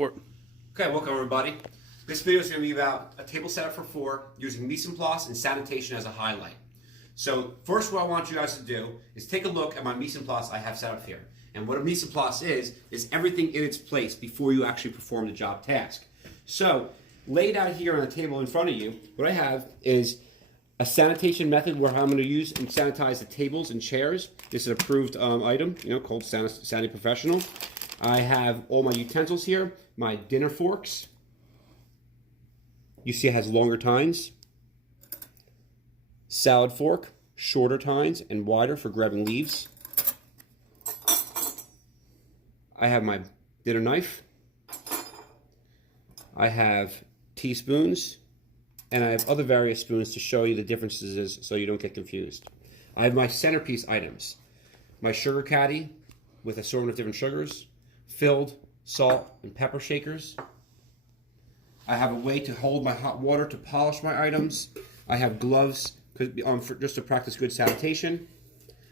for it. Okay, welcome everybody. This video is going to be about a table setup for 4 using mise en place and sanitation as a highlight. So first what I want you guys to do is take a look at my mise en place I have set up here. And what a mise en place is everything in its place before you actually perform the job task. So laid out here on the table in front of you, what I have is a sanitation method where I'm going to use and sanitize the tables and chairs. This is an approved item, called Sani Professional. I have all my utensils here, my dinner forks. You see it has longer tines. Salad fork, shorter tines and wider for grabbing leaves. I have my dinner knife. I have teaspoons. And I have other various spoons to show you the differences so you don't get confused. I have my centerpiece items. My sugar caddy with assortment of different sugars, filled salt and pepper shakers. I have a way to hold my hot water to polish my items. I have gloves just to practice good sanitation.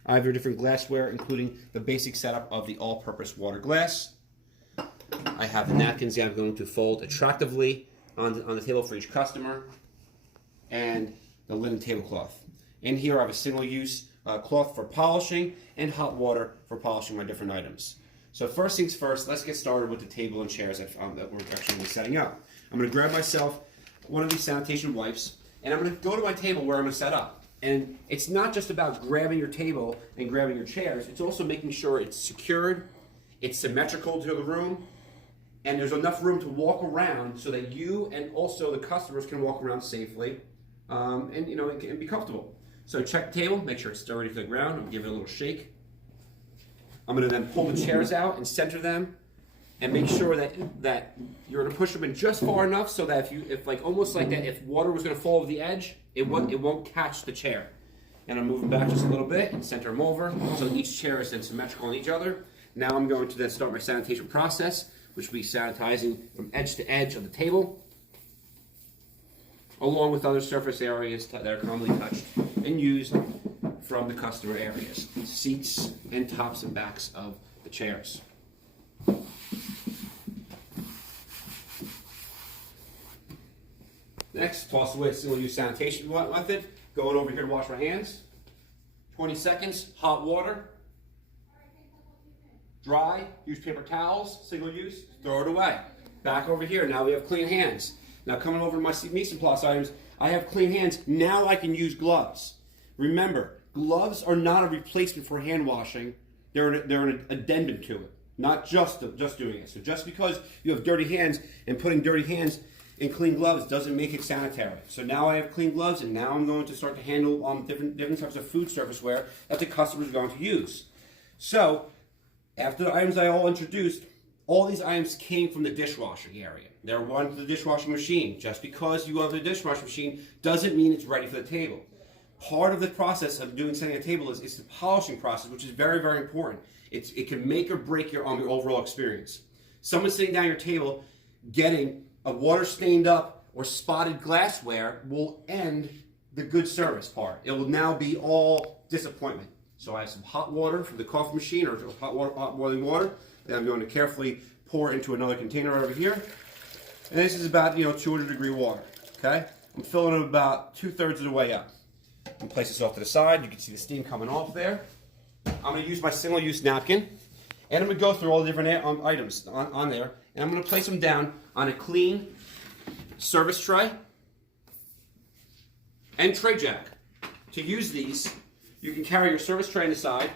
I have your different glassware, including the basic setup of the all-purpose water glass. I have the napkins that I'm going to fold attractively on the table for each customer, and the linen tablecloth. In here I have a single-use cloth for polishing and hot water for polishing my different items. So first things first, let's get started with the table and chairs that we're actually setting up. I'm going to grab myself one of these sanitation wipes, and I'm going to go to my table where I'm going to set up. And it's not just about grabbing your table and grabbing your chairs, it's also making sure it's secured, it's symmetrical to the room, and there's enough room to walk around so that you and also the customers can walk around safely and be comfortable. So check the table, make sure it's sturdy to the ground. I'm gonna give it a little shake. I'm gonna then pull the chairs out and center them, and make sure that you're gonna push them in just far enough so that if water was gonna fall over the edge, it won't catch the chair. And I'll move them back just a little bit and center them over so each chair is then symmetrical on each other. Now I'm going to then start my sanitation process, which will be sanitizing from edge to edge of the table, along with other surface areas that are commonly touched and used from the customer areas, seats and tops and backs of the chairs. Next, toss away a single-use sanitation method. Going over here to wash my hands. 20 seconds, hot water. Dry, use paper towels, single use, throw it away. Back over here, now we have clean hands. Now coming over to my mise en place items, I have clean hands. Now I can use gloves. Remember, gloves are not a replacement for hand washing. They're an addendum to it, not just doing it. So just because you have dirty hands and putting dirty hands in clean gloves doesn't make it sanitary. So now I have clean gloves, and now I'm going to start to handle different types of food surfaceware that the customer is going to use. So after the items I all introduced, all these items came from the dishwashing area. They're run to the dishwashing machine. Just because you have the dishwashing machine doesn't mean it's ready for the table. Part of the process of setting a table is the polishing process, which is very, very important. It can make or break your overall experience. Someone sitting down at your table getting a water stained up or spotted glassware will end the good service part. It will now be all disappointment. So I have some hot water from the coffee machine or hot boiling water that I'm going to carefully pour into another container over here. And this is about 200-degree water. Okay, I'm filling it about 2/3 of the way up. I'm place this off to the side. You can see the steam coming off there. I'm going to use my single-use napkin, and I'm going to go through all the different items on there, and I'm going to place them down on a clean service tray and tray jack. To use these, you can carry your service tray on the side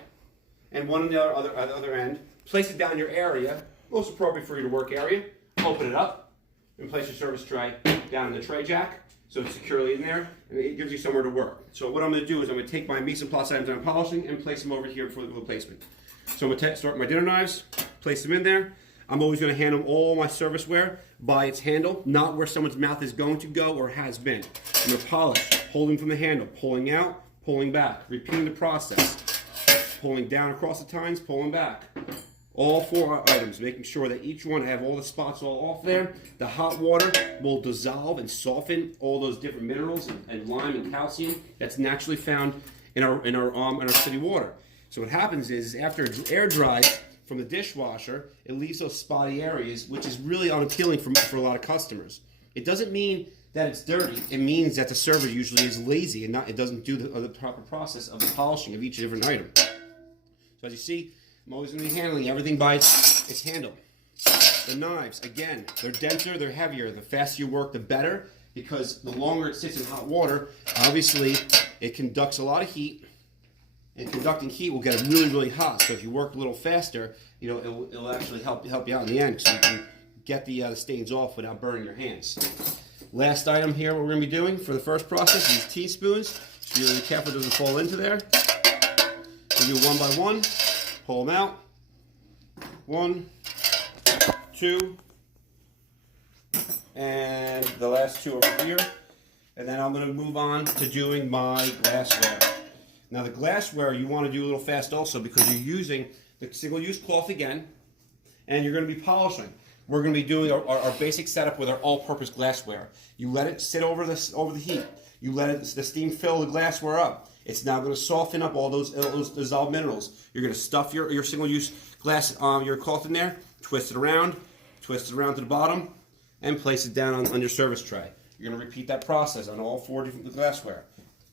and one on the other end. Place it down your area, most appropriate for your work area. Open it up and place your service tray down in the tray jack so it's securely in there, and it gives you somewhere to work. So what I'm going to do is I'm going to take my mise en place items I'm polishing and place them over here for the placement. So I'm going to start my dinner knives, place them in there. I'm always going to handle all my serviceware by its handle, not where someone's mouth is going to go or has been. I'm going to polish, holding from the handle, pulling out, pulling back, repeating the process, pulling down across the tines, pulling back. All 4 items, making sure that each one have all the spots all off there. The hot water will dissolve and soften all those different minerals and lime and calcium that's naturally found in our city water. So what happens is after it's air dries, from the dishwasher, it leaves those spotty areas, which is really unappealing for a lot of customers. It doesn't mean that it's dirty. It means that the server usually is lazy and it doesn't do the proper process of the polishing of each different item. So as you see, I'm always going to be handling everything by its handle. The knives, again, they're denser, they're heavier. The faster you work, the better, because the longer it sits in hot water, obviously it conducts a lot of heat, and conducting heat will get it really, really hot. So if you work a little faster, it'll actually help you out in the end, so you can get the stains off without burning your hands. Last item here, what we're going to be doing for the first process is teaspoons. So be really careful it doesn't fall into there. We'll do one by one. Pull them out. 1, 2, and the last 2 over here. And then I'm going to move on to doing my glassware. Now the glassware you want to do a little fast also, because you're using the single-use cloth again, and you're going to be polishing. We're going to be doing our basic setup with our all-purpose glassware. You let it sit over the heat. You let the steam fill the glassware up. It's now going to soften up all those dissolved minerals. You're going to stuff your single-use glass, your cloth in there, twist it around to the bottom, and place it down on your service tray. You're going to repeat that process on all 4 different glassware.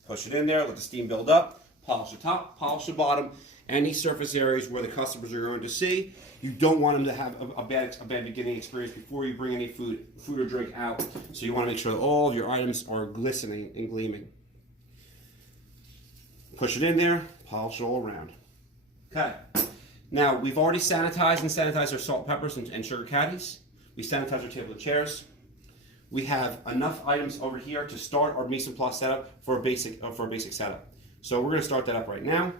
Push it in there, let the steam build up, polish the top, polish the bottom, any surface areas where the customers are going to see. You don't want them to have a bad beginning experience before you bring any food or drink out. So you want to make sure that all of your items are glistening and gleaming. Push it in there, polish it all around. Okay. Now, we've already sanitized our salt, peppers, and sugar caddies. We sanitized our table and chairs. We have enough items over here to start our mise en place setup for a basic setup. So we're going to start that up right now.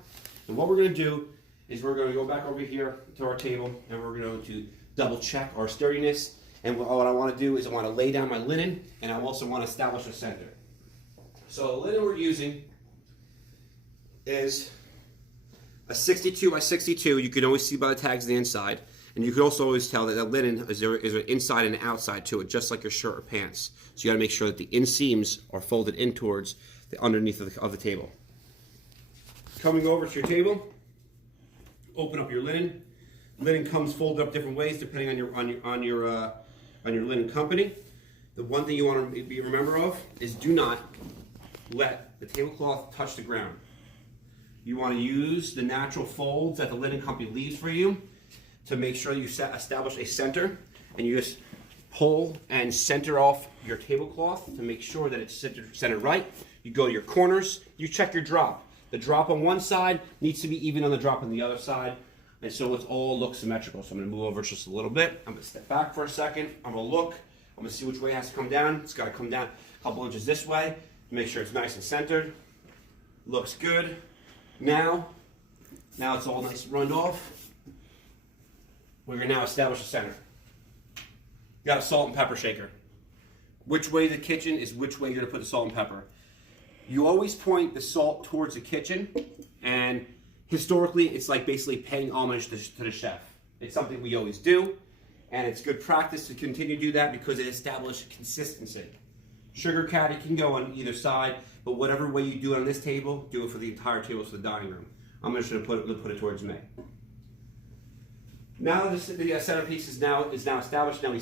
And what we're going to do is we're going to go back over here to our table, and we're going to double check our sturdiness. And what I want to do is I want to lay down my linen, and I also want to establish a center. So the linen we're using is a 62 by 62. You can always see by the tags on the inside. And you can also always tell that the linen is an inside and an outside to it, just like your shirt or pants. So you got to make sure that the inseams are folded in towards the underneath of the table. Coming over to your table, open up your linen. Linen comes folded up different ways depending on your linen company. The one thing you want to be remember of is do not let the tablecloth touch the ground. You want to use the natural folds that the linen company leaves for you to make sure you establish a center, and you just pull and center off your tablecloth to make sure that it's centered right. You go to your corners, you check your drop. The drop on one side needs to be even on the drop on the other side, and so it all looks symmetrical. So I'm going to move over just a little bit. I'm going to step back for a second. I'm going to look. I'm going to see which way it has to come down. It's got to come down a couple inches this way to make sure it's nice and centered. Looks good. Now it's all nice and runned off. We're going to now establish a center. You got a salt and pepper shaker. Which way the kitchen is which way you're going to put the salt and pepper. You always point the salt towards the kitchen, and historically it's like basically paying homage to the chef. It's something we always do, and it's good practice to continue to do that because it establishes consistency. Sugar caddy can go on either side, but whatever way you do it on this table, do it for the entire table for the dining room. I'm just going to put it towards me. Now that the centerpiece is now established, now we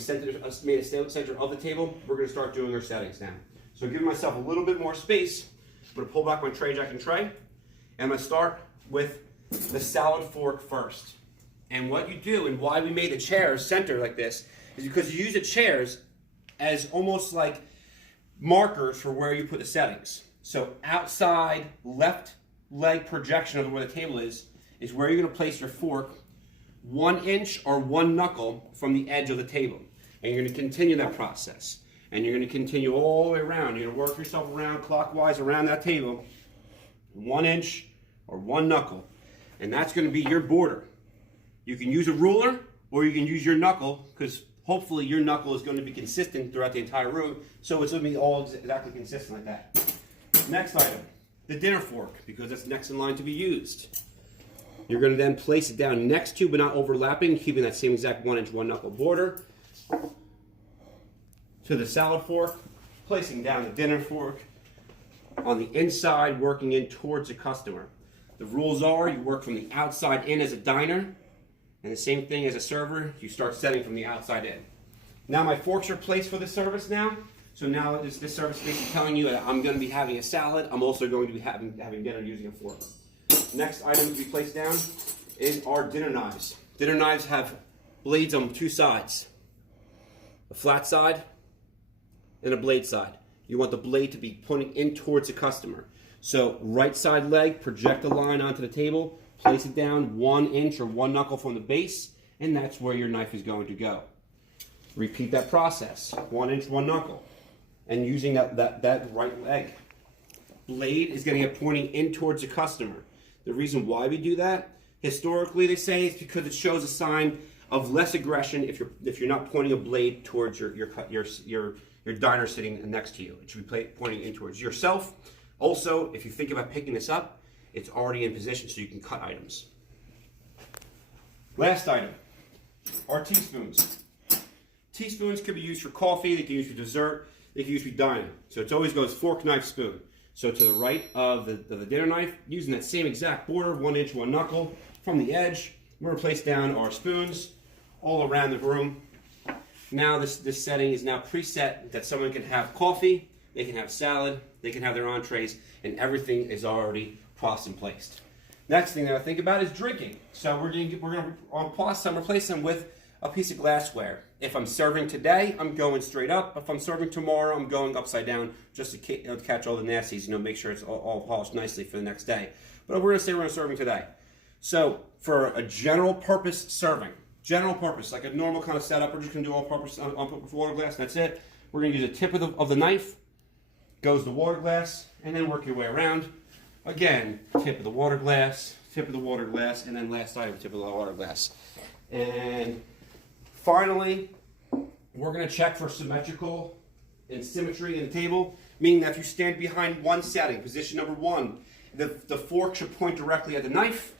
made a center of the table, we're going to start doing our settings now. So giving myself a little bit more space, I'm going to pull back my tray jack and tray, and I'm going to start with the salad fork first. And what you do, and why we made the chairs center like this, is because you use the chairs as almost like markers for where you put the settings. So outside left leg projection of where the table is where you're going to place your fork 1 inch or 1 knuckle from the edge of the table. And you're going to continue that process. And you're going to continue all the way around. You're going to work yourself around clockwise around that table, 1 inch or 1 knuckle. And that's going to be your border. You can use a ruler or you can use your knuckle, because hopefully your knuckle is going to be consistent throughout the entire room, so it's going to be all exactly consistent like that. Next item, the dinner fork, because that's next in line to be used. You're going to then place it down next to, but not overlapping, keeping that same exact 1 inch, 1 knuckle border. To the salad fork, placing down the dinner fork on the inside, working in towards the customer. The rules are you work from the outside in as a diner, And the same thing as a server, you start setting from the outside in. Now my forks are placed for the service now. So now this service basically telling you that I'm going to be having a salad. I'm also going to be having dinner using a fork. Next item to be placed down is our dinner knives. Dinner knives have blades on two sides. A flat side and a blade side. You want the blade to be pointing in towards the customer. So right side leg, project a line onto the table, place it down 1 inch or 1 knuckle from the base, and that's where your knife is going to go. Repeat that process, 1 inch, 1 knuckle. And using that right leg. Blade is going to get pointing in towards the customer. The reason why we do that, historically they say, is because it shows a sign of less aggression if you're not pointing a blade towards your diner sitting next to you. It should be pointing in towards yourself. Also, if you think about picking this up, it's already in position so you can cut items. Last item, our teaspoons. Teaspoons can be used for coffee, they can be used for dessert, they can use for dining. So it always goes fork, knife, spoon. So to the right of the dinner knife, using that same exact border, 1 inch, 1 knuckle, from the edge, we're going to place down our spoons all around the room. Now this setting is now preset that someone can have coffee, they can have salad, they can have their entrees, and everything is already processed and placed. Next thing that I think about is drinking. So we're going to replace them with a piece of glassware. If I'm serving today, I'm going straight up. If I'm serving tomorrow, I'm going upside down just to catch all the nasties, make sure it's all polished nicely for the next day. But we're going to say we're serving today. So for a general purpose serving, general purpose, like a normal kind of setup, we're just going to do all purpose on water glass, that's it. We're going to use the tip of the knife, goes the water glass, and then work your way around. Again, tip of the water glass, and then last item, tip of the water glass. And finally, we're going to check for symmetrical and symmetry in the table, meaning that if you stand behind one setting, position number 1, the fork should point directly at the knife,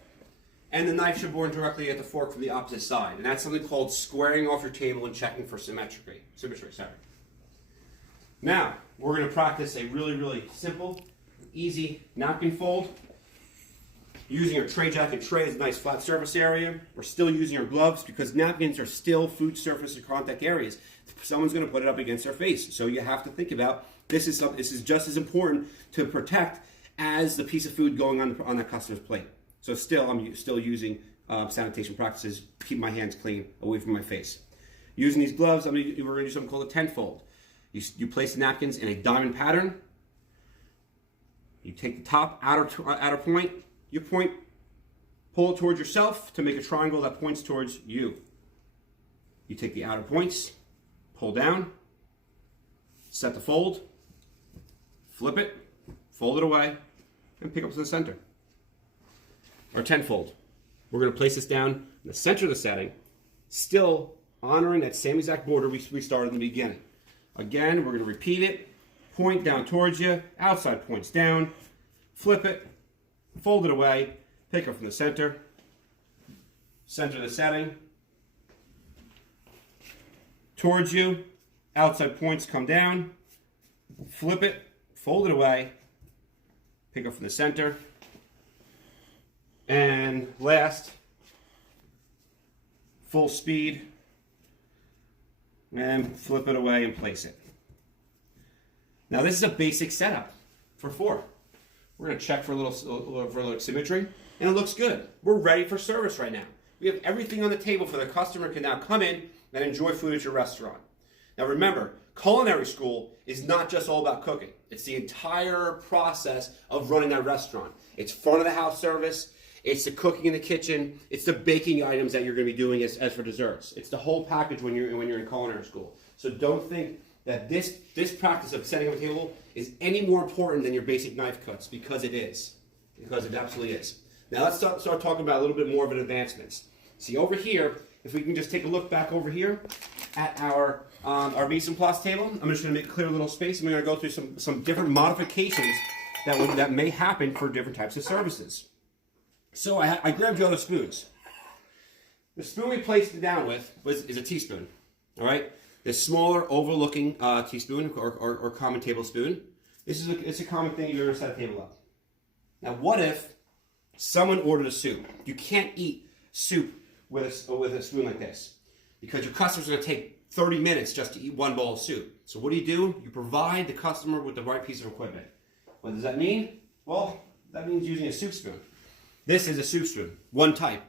and the knife should point directly at the fork from the opposite side. And that's something called squaring off your table and checking for symmetry. Now, we're going to practice a really, really simple, easy napkin fold. Using our tray jacket tray as a nice flat surface area. We're still using our gloves because napkins are still food surface and contact areas. Someone's going to put it up against their face. So you have to think about this is just as important to protect as the piece of food going on that customer's plate. So I'm still using sanitation practices, keep my hands clean, away from my face. Using these gloves, we're going to do something called a tenfold. You place the napkins in a diamond pattern. You take the top outer point. You pull it towards yourself to make a triangle that points towards you. You take the outer points, pull down, set the fold, flip it, fold it away, and pick up to the center. Our tenfold. We're going to place this down in the center of the setting, still honoring that same exact border we started in the beginning. Again, we're going to repeat it, point down towards you, outside points down, flip it, fold it away, pick up from the center of the setting, towards you, outside points come down, flip it, fold it away, pick up from the center, and last, full speed, and flip it away and place it. Now this is a basic setup for 4. We're going to check for a little symmetry, and it looks good. We're ready for service right now. We have everything on the table for the customer can now come in and enjoy food at your restaurant. Now remember, culinary school is not just all about cooking. It's the entire process of running that restaurant. It's front of the house service, it's the cooking in the kitchen, it's the baking items that you're going to be doing as for desserts. It's the whole package when you're in culinary school. So don't think that this practice of setting up a table is any more important than your basic knife cuts, because it is. Because it absolutely is. Now let's start talking about a little bit more of an advancements. See over here, if we can just take a look back over here at our mise en place table, I'm just going to make a clear little space, and we're going to go through some different modifications that may happen for different types of services. So I grabbed you other spoons. The spoon we placed it down with is a teaspoon. All right. This smaller overlooking teaspoon or common tablespoon. It's a common thing you're going to set a table up. Now, what if someone ordered a soup? You can't eat soup with a spoon like this, because your customers are going to take 30 minutes just to eat one bowl of soup. So what do? You provide the customer with the right piece of equipment. What does that mean? Well, that means using a soup spoon. This is a soup spoon, one type.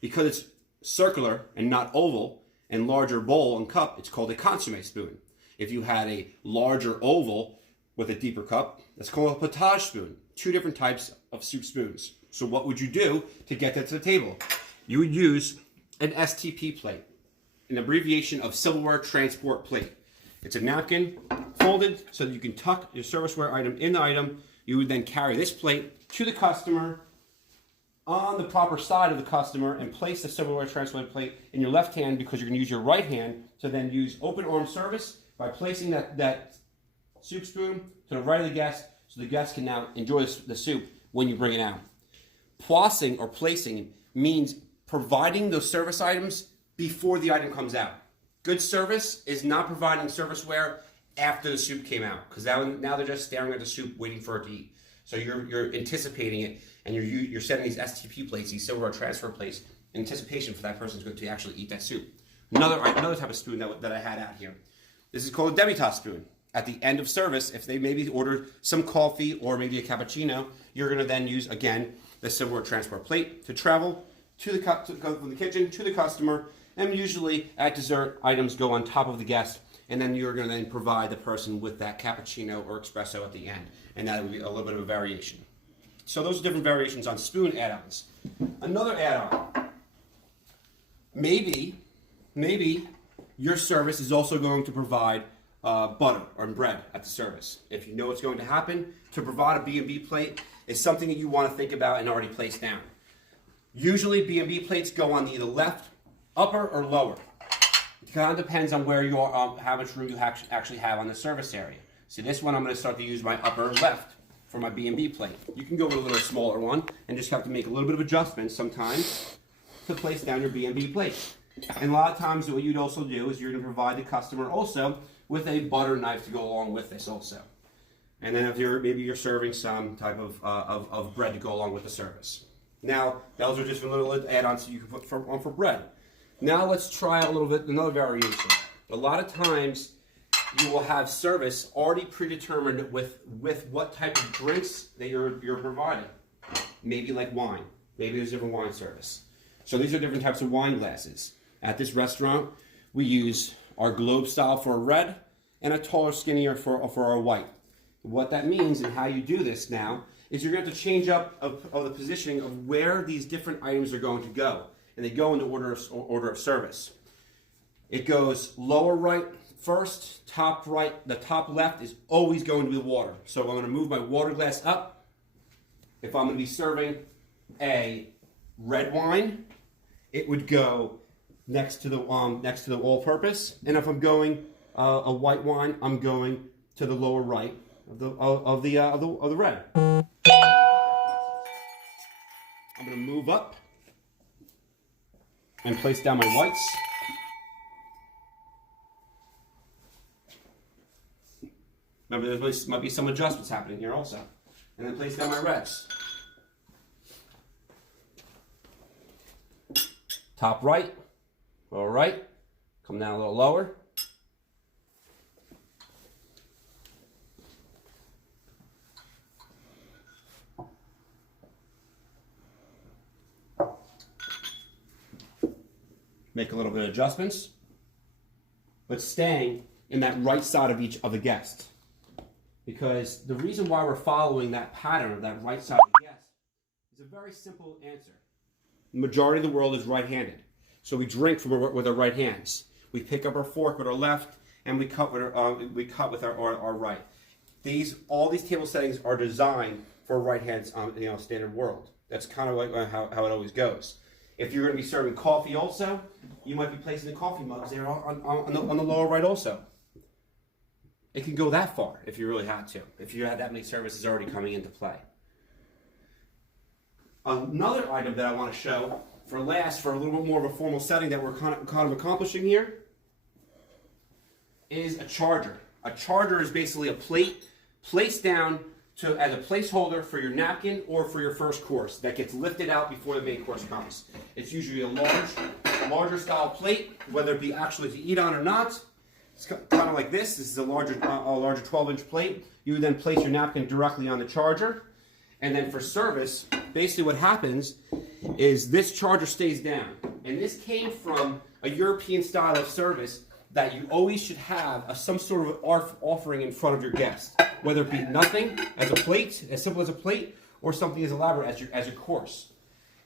Because it's circular and not oval and larger bowl and cup, it's called a consommé spoon. If you had a larger oval with a deeper cup, that's called a potage spoon. Two different types of soup spoons. So what would you do to get that to the table? You would use an STP plate, an abbreviation of silverware transport plate. It's a napkin folded so that you can tuck your serviceware item in the item. You would then carry this plate to the customer on the proper side of the customer and place the silverware transport plate in your left hand, because you're going to use your right hand to then use open arm service by placing that soup spoon to the right of the guest, so the guest can now enjoy the soup when you bring it out. Poissing or placing means providing those service items before the item comes out. Good service is not providing serviceware after the soup came out, because now they're just staring at the soup waiting for it to eat. So you're anticipating it, and you're setting these STP plates, these silverware transfer plates, in anticipation for that person's going to actually eat that soup. Another type of spoon that I had out here. This is called a demi-tasse spoon. At the end of service, if they maybe ordered some coffee or maybe a cappuccino, you're going to then use, again, the silverware transport plate to travel go from the kitchen to the customer, and usually at dessert, items go on top of the guest, and then you're going to then provide the person with that cappuccino or espresso at the end, and that would be a little bit of a variation. So those are different variations on spoon add-ons. Another add-on, maybe your service is also going to provide butter or bread at the service. If you know what's going to happen, to provide a B&B plate is something that you want to think about and already place down. Usually B&B plates go on either left, upper, or lower. It kind of depends on where you are, how much room you actually have on the service area. See, this one I'm going to start to use my upper left for my B&B plate. You can go with a little smaller one and just have to make a little bit of adjustments sometimes to place down your B&B plate. And a lot of times what you'd also do is you're going to provide the customer also with a butter knife to go along with this also. And then if maybe you're serving some type of bread to go along with the service. Now, those are just a little add-ons you can put on for bread. Now let's try a little bit, another variation. A lot of times you will have service already predetermined with what type of drinks that you're providing. Maybe like wine. Maybe there's different wine service. So these are different types of wine glasses. At this restaurant, we use our globe style for a red and a taller, skinnier for our white. What that means and how you do this now is you're going to have to change up of the positioning of where these different items are going to go. And they go into order of service. It goes lower right first, top right. The top left is always going to be the water. So I'm going to move my water glass up. If I'm going to be serving a red wine, it would go next to the all-purpose. And if I'm going a white wine, I'm going to the lower right of the red. I'm going to move up and place down my whites. Remember, there might be some adjustments happening here also. And then place down my reds. Top right, lower right, come down a little lower. Make a little bit of adjustments, but staying in that right side of each of the guests. Because the reason why we're following that pattern of that right side of the guest is a very simple answer. The majority of the world is right-handed. So we drink with our right hands. We pick up our fork with our left, and we cut with our right. All these table settings are designed for a right-hand standard world. That's kind of like how it always goes. If you're going to be serving coffee also, you might be placing the coffee mugs there on the lower right also. It can go that far if you really had to, if you had that many services already coming into play. Another item that I want to show for a little bit more of a formal setting that we're kind of accomplishing here is a charger. A charger is basically a plate placed down as a placeholder for your napkin or for your first course that gets lifted out before the main course comes. It's usually a larger style plate, whether it be actually to eat on or not. It's kind of like this. This is a larger 12-inch plate. You would then place your napkin directly on the charger. And then for service, basically what happens is this charger stays down. And this came from a European style of service that you always should have some sort of offering in front of your guest. Whether it be nothing as a plate, as simple as a plate, or something as elaborate as your course.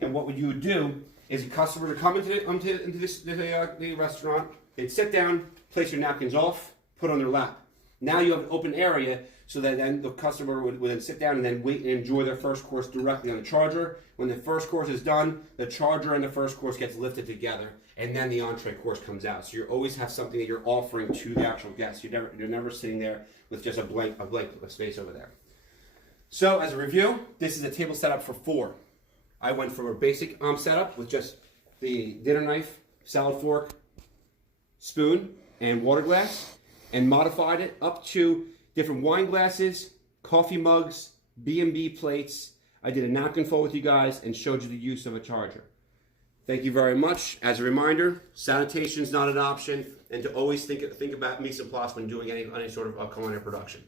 And what you would do is a customer would come into the restaurant, they'd sit down, place your napkins off, put on their lap. Now you have an open area so that then the customer would then sit down and then wait and enjoy their first course directly on the charger. When the first course is done, the charger and the first course gets lifted together, and then the entree course comes out. So you always have something that you're offering to the actual guest. You're never sitting there with just a blank space over there. So as a review, this is a table setup for 4. I went from a basic setup with just the dinner knife, salad fork, spoon, and water glass, and modified it up to different wine glasses, coffee mugs, B&B plates. I did a napkin fold with you guys and showed you the use of a charger. Thank you very much. As a reminder, sanitation is not an option, and to always think about mise en place when doing any sort of culinary production.